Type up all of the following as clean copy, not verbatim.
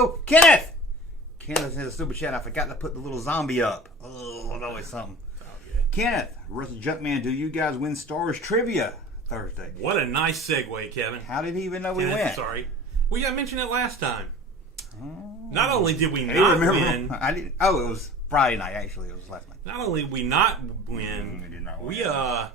Oh, Kenneth! Kenneth has a super chat. I forgot to put the little zombie up. Oh, that's always something. Oh, yeah. Kenneth, Russ and Junkman, do you guys win Stars Trivia Thursday? What a nice segue, Kevin. How did he even know we went? Sorry. We got mentioned it last time. Not only did we I not remember. win. I didn't. Oh, it was Friday night, actually. It was last night. Not only did we not win, we did not win.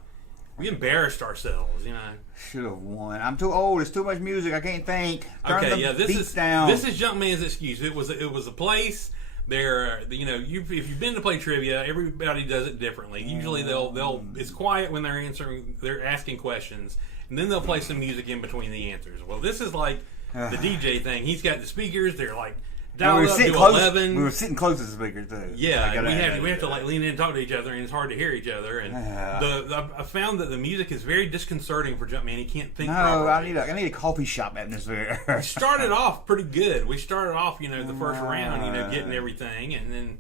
We embarrassed ourselves, you know. Should have won. I'm too old. It's too much music. I can't think. Turn the beats down. This is Junkman's excuse. It was a place there. You know, if you've been to play trivia, everybody does it differently. Usually they'll it's quiet when they're asking questions, and then they'll play some music in between the answers. Well, this is like the DJ thing. He's got the speakers. They're like dialed up to 11. We were sitting close to the speaker too. Yeah, we have to like lean in and talk to each other, and it's hard to hear each other. And I found that the music is very disconcerting for Junkman. He can't think. No, properly. I need a coffee shop atmosphere. We started off pretty good. We started off, the first round, getting everything, and then,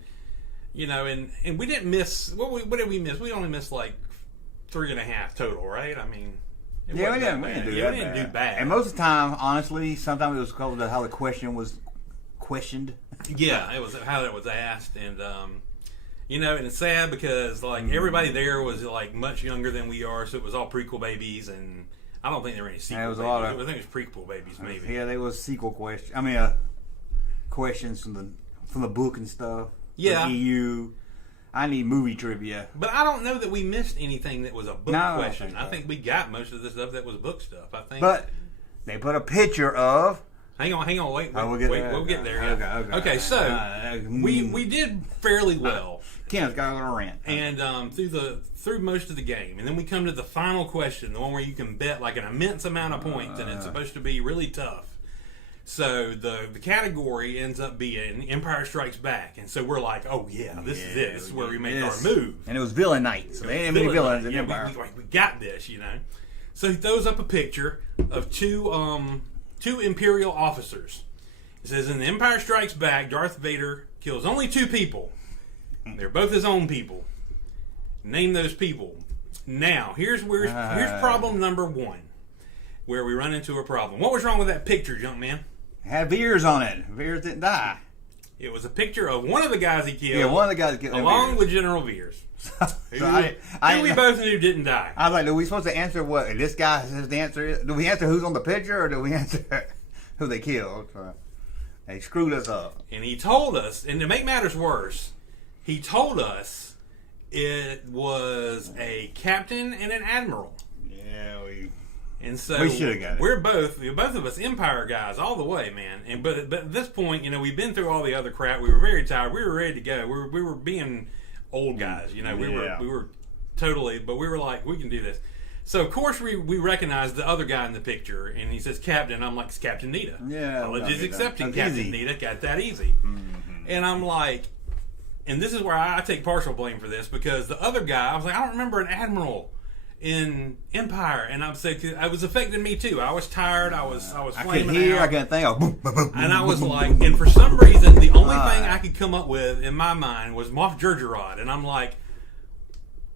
and we didn't miss. What did we miss? We only missed like 3.5 total, right? I mean. We didn't do bad. And most of the time, honestly, sometimes it was because of how the question was questioned. Yeah, it was how it was asked, and and it's sad because like everybody there was like much younger than we are, so it was all prequel babies, and I don't think there were any sequel babies. I think it was prequel babies, maybe. Yeah, there was sequel questions. Questions from the book and stuff. Yeah, the EU. I need movie trivia. But I don't know that we missed anything that was a book question. I think we got most of the stuff that was book stuff. I think. But they put a picture of. Hang on, wait. We'll get there. Yeah. Okay, so we did fairly well. Ken's got a little rant. And through most of the game. And then we come to the final question, the one where you can bet like an immense amount of points, and it's supposed to be really tough. So the category ends up being Empire Strikes Back, and so we're like, oh yeah, this is it. This is where we make our move. And it was villain night, so they didn't have any villains in Empire. We got this, So he throws up a picture of two Imperial officers. It says, in The Empire Strikes Back, Darth Vader kills only 2 people. They're both his own people. Name those people. Now, here's problem number 1, where we run into a problem. What was wrong with that picture, Junkman? It had Veers on it. Veers didn't die. It was a picture of one of the guys he killed. Yeah, one of the guys killed along with General Veers. who we both knew didn't die. I was like, are we supposed to answer what this guy says the answer is? Do we answer who's on the picture, or do we answer who they killed? They screwed us up. And he told us, and to make matters worse, he told us it was a captain and an admiral. Yeah, and so we should have got it. We're both of us Empire guys all the way, man. But at this point, we've been through all the other crap. We were very tired. We were ready to go. We were being old guys, we were totally, but we were like, we can do this. So of course we recognized the other guy in the picture, and he says Captain. I'm like, it's Captain Nita. Yeah, apologies accepting, Captain Nita. Got that easy. Mm-hmm. And I'm like, and this is where I take partial blame for this, because the other guy, I was like, I don't remember an admiral in Empire, and I'm saying it was affecting me too. I was tired. I was flaming I could hear. out. I couldn't think. Oh, boom, boom, boom, and I was like, and for some reason, the only thing I could come up with in my mind was Moff Jerjerrod, and I'm like,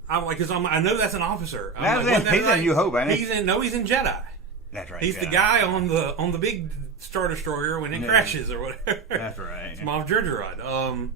because I know that's an officer. He's in New Hope, ain't he? He's in Jedi. That's right. He's the guy on the big Star Destroyer when it crashes or whatever. That's right. It's Moff Jerjerrod.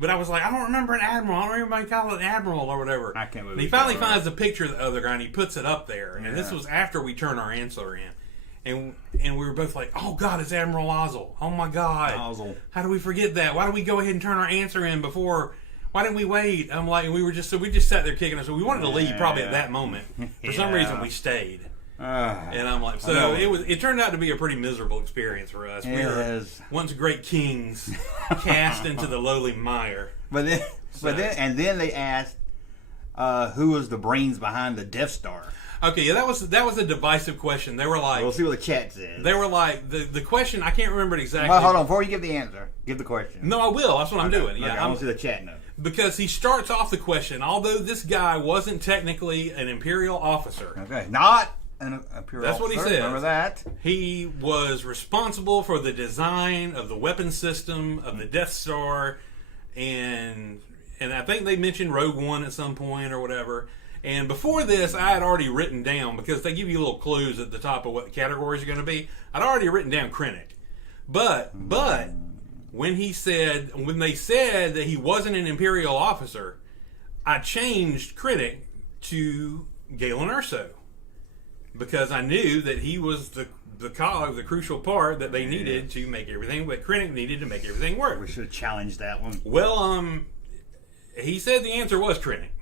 But I was like, I don't remember an admiral. I don't remember anybody call it an admiral or whatever. I can't believe. And he finally finds the picture of the other guy, and he puts it up there. And this was after we turned our answer in. And we were both like, oh, God, it's Admiral Ozzel. Oh, my God. Ozzel. How do we forget that? Why do we go ahead and turn our answer in before? Why didn't we wait? I'm like, we just sat there kicking us. So we wanted to leave probably at that moment. For some reason, we stayed. And I'm like, so it turned out to be a pretty miserable experience for us. We were once great kings cast into the lowly mire. But then they asked who was the brains behind the Death Star. Okay, yeah, that was a divisive question. They were like, we'll see what the chat says. They were like the question. I can't remember it exactly. Well, hold on, before you give the answer, give the question. No, I will. That's what I'm doing. Yeah, I want to see the chat now. Because he starts off the question, although this guy wasn't technically an Imperial officer. Okay, not an Imperial That's officer. What he says. Remember that? He was responsible for the design of the weapon system of the Death Star, and I think they mentioned Rogue One at some point or whatever. And before this, I had already written down, because they give you little clues at the top of what the categories are going to be. I'd already written down Krennic. But when they said that he wasn't an Imperial officer, I changed critic to Galen Erso because I knew that he was the cog, the crucial part that they needed to make everything. That critic needed to make everything work. We should have challenged that one. Well, he said the answer was critic.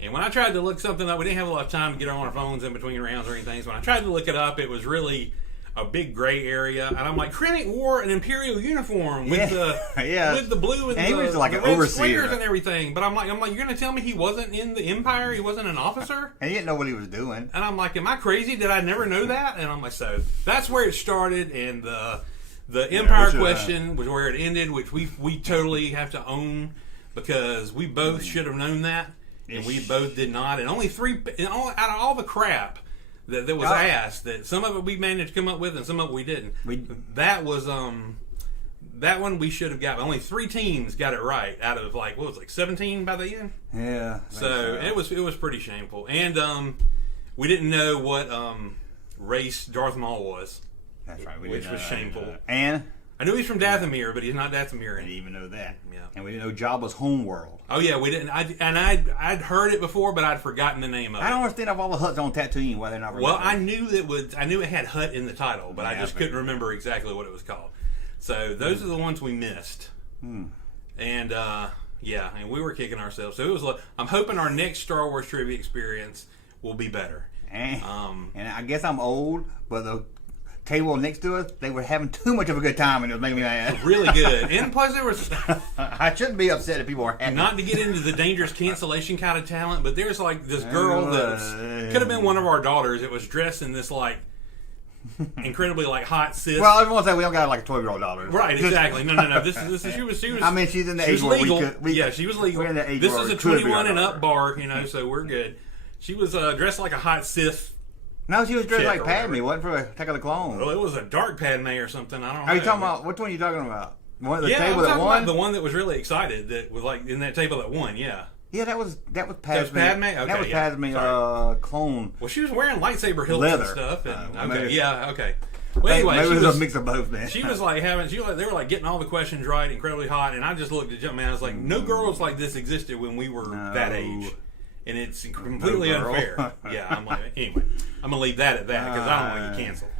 And when I tried to look something up, we didn't have a lot of time to get on our phones in between rounds or anything. So when I tried to look it up, it was really a big gray area. And I'm like, Krennic wore an Imperial uniform with the blue and he the, was like the an red overseer squares and everything. But I'm like, you're going to tell me he wasn't in the Empire? He wasn't an officer? And he didn't know what he was doing. And I'm like, am I crazy? Did I never know that? And I'm like, so that's where it started. And the Empire question was where it ended, which we totally have to own because we both should have known that. And we both did not. And only out of all the crap that was asked, that some of it we managed to come up with and some of it we didn't. That was that one we should have got. Only 3 teams got it right out of 17 by the end. Yeah. So it was pretty shameful. And we didn't know what race Darth Maul was. That's right. Which was shameful. And I knew he's from Dathomir, but he's not Dathomirian. I didn't even know that. Yeah. And we didn't know Jabba's homeworld. Oh yeah, we didn't. I'd heard it before, but I'd forgotten the name of it. I don't understand of all the huts on Tatooine why they're not. Well, I knew it had hut in the title, but I just couldn't remember exactly what it was called. So those are the ones we missed. And and we were kicking ourselves. So it was. I'm hoping our next Star Wars trivia experience will be better. And I guess I'm old, but the table next to us, they were having too much of a good time, and it was making me mad. Really good. And plus, there was. I shouldn't be upset if people are happy. Not to get into the dangerous cancellation kind of talent, but there's this girl that could have been one of our daughters. It was dressed in this incredibly hot sis. Well, I was going to say we don't got a 12-year-old daughter. Right, exactly. No. This is she was. I mean, she's in the age where legal. She was legal. We're in the age this where is a 21 and up bar, so we're good. She was dressed like a hot Sith. No, she was dressed like Padme. It wasn't for Attack of the Clones. Well, it was a dark Padme or something. I don't know. Are you talking about which one? Are you talking about? The table that won. The one that was really excited. That was in that table that won. Yeah. Yeah, that was Padme. That was Padme. Okay, that was Padme. Clone. Well, she was wearing lightsaber hilts leather and stuff. And, maybe. Okay. Well, anyway, maybe it was a mix of both. Then she was they were getting all the questions right, incredibly hot, and I just looked at Junkman. I was like, no girls like this existed when we were that age. And it's completely unfair. Yeah, I'm like, anyway, I'm gonna leave that at that because I don't want to get canceled.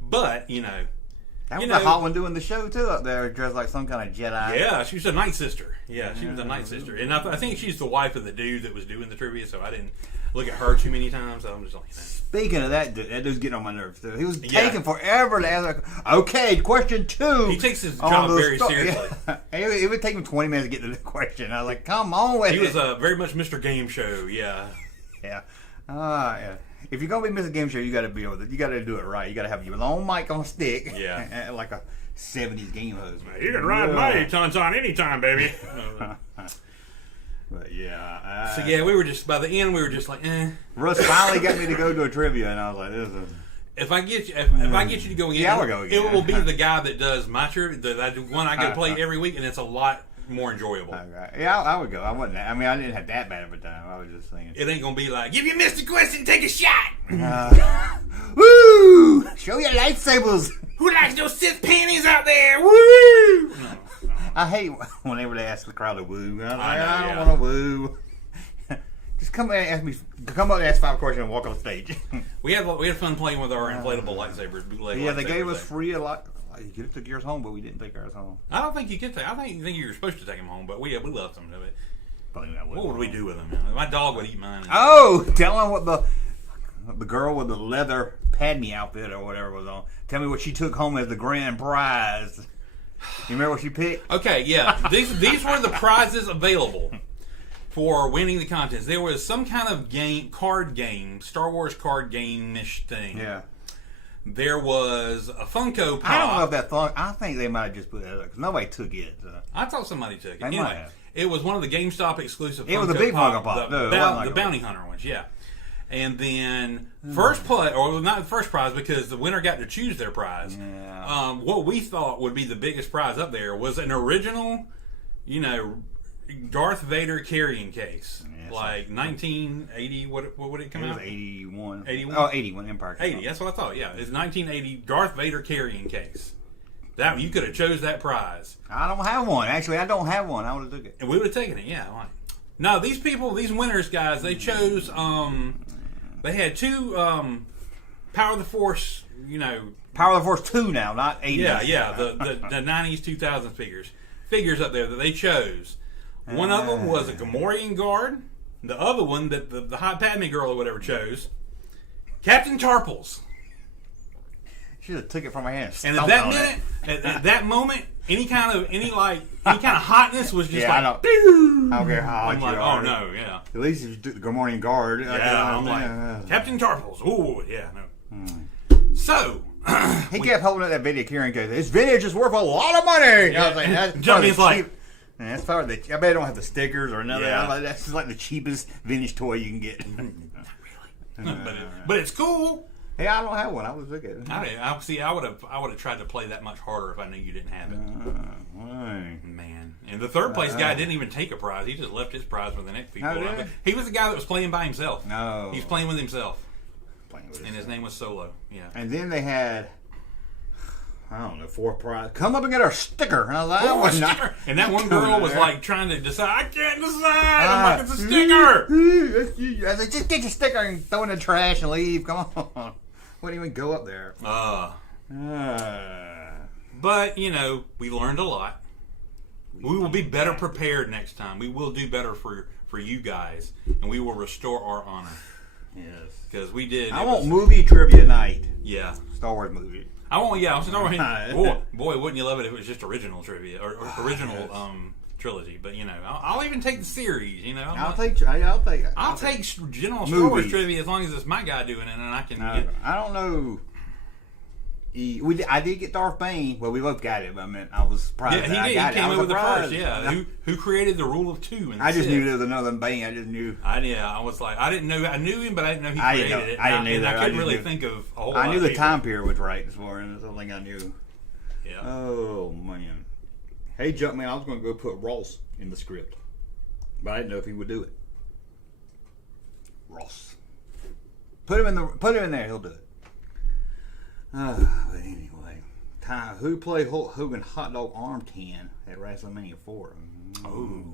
But that was a hot one doing the show too up there, dressed like some kind of Jedi. Yeah, she was a Night Sister. Yeah, she was a Night Sister, and I think she's the wife of the dude that was doing the trivia. So I didn't look at her too many times. So I'm just like, Speaking of that dude's getting on my nerves too. He was taking forever to answer. Okay, question 2. He takes his job very seriously. It would take him 20 minutes to get to the question. I was like, come on with it. He was very much Mr. Game Show. Yeah. Yeah. If you're gonna be Mr. Game Show, you got to be with it. You got to do it right. You got to have your own mic on a stick. Yeah. Like a 70s game host. You can ride my Tauntaun anytime, baby. But yeah. So we were just by the end. We were just like, eh. Russ finally got me to go to a trivia, and I was like, "This is." If I get you to go again, we'll go again. It will be the guy that does my trivia. The one I get to play every week, and it's a lot more enjoyable. Okay. Yeah, I would go. I wasn't. I mean, I didn't have that bad of a time. I was just saying. It ain't gonna be like, if you missed a question, take a shot. Woo! Show your lightsabers. Who likes those Sith panties out there? Woo! No. I hate whenever they ask the crowd to woo. I don't want to woo. Just come up and ask 5 questions and walk on stage. we had fun playing with our inflatable lightsabers. They gave us free a lot. You could have took yours home, but we didn't take ours home. I don't think you could take. I think you were supposed to take them home, but we left them to it. What would we do with them? My dog would eat mine. Oh, tell them what the girl with the leather Padme outfit or whatever was on. Tell me what she took home as the grand prize. You remember what she picked? Okay, yeah. These were the prizes available for winning the contest. There was some kind of card game, Star Wars card game-ish thing. Yeah. There was a Funko Pop. I don't know if that thought. I think they might have just put that up because nobody took it. I thought somebody took it. They might have. It was one of the GameStop exclusive. It was a big Funko Pop. The Bounty Hunter ones, yeah. And then first play, or not the first prize because the winner got to choose their prize. Yeah. What we thought would be the biggest prize up there was an original, Darth Vader carrying case. Yeah, like 1980, what would it come out? It was 81. 81? Oh, 81, Empire. 80, that's what I thought, yeah. It's 1980 Darth Vader carrying case. That you could have chose that prize. I don't have one. Actually, I don't have one. I would have took it. And we would have taken it, yeah. Like, no, these people, these winners, guys, they chose, they had 2 Power of the Force, Power of the Force 2 now, not 80s. Yeah, the 90s, 2000s figures up there that they chose. One of them was a Gamorrean guard. The other one, that the hot Padme girl or whatever chose, Captain Tarples. Should have took it from my hand. And at that minute, at that moment, any kind of hotness was just I don't care how hot I'm you like, are. oh no, yeah. At least if you took the Gamorrean guard. Yeah, I'm like, Captain Tarples. Ooh, yeah, no. So, he kept holding up that video here and goes, "This vintage is worth a lot of money." Yeah. I was like, that's Junkman's like, that's probably I bet I don't have the stickers or nothing. Yeah. Like, that's just like the cheapest vintage toy you can get. Not really. But it's cool. Hey, I don't have one. I was looking. I would have tried to play that much harder if I knew you didn't have it. Man. And the third place guy didn't even take a prize. He just left his prize for the next people. Oh, He was the guy that was playing by himself. No. He's playing with himself. And His name was Solo. Yeah. And then they had, I don't know, 4 prize. Come up and get our sticker. And I was like, I was not. And that one girl was like trying to decide. I can't decide. I'm like, it's a sticker. I was like, just get your sticker and throw it in the trash and leave. Come on. Wouldn't even go up there. But, we learned a lot. We will be better prepared next time. We will do better for you guys. And we will restore our honor. Yes. Because we did. I want movie trivia night. Yeah. Star Wars movie. I want, Star Wars. Boy, wouldn't you love it if it was just original trivia. Or original trilogy. But, I'll even take the series, I'll take general Star Wars trivia as long as it's my guy doing it and I can I don't know. I did get Darth Bane. Well, we both got it, but I was surprised. Yeah, he came in with the first. Yeah, who created the rule of 2? I just knew there was another Bane. I just knew. I was like, I didn't know. I knew him, but I didn't know he created it. I didn't either. I couldn't really think of a whole lot. I knew of the people. time period was right this morning. That's the only thing I knew. Yeah. Oh man. Hey, Junkman, I was going to go put Ross in the script, but I didn't know if he would do it. Ross. Put him in there. He'll do it. But anyway, who played Hulk Hogan Hot Dog Arm Can at WrestleMania 4? Oh.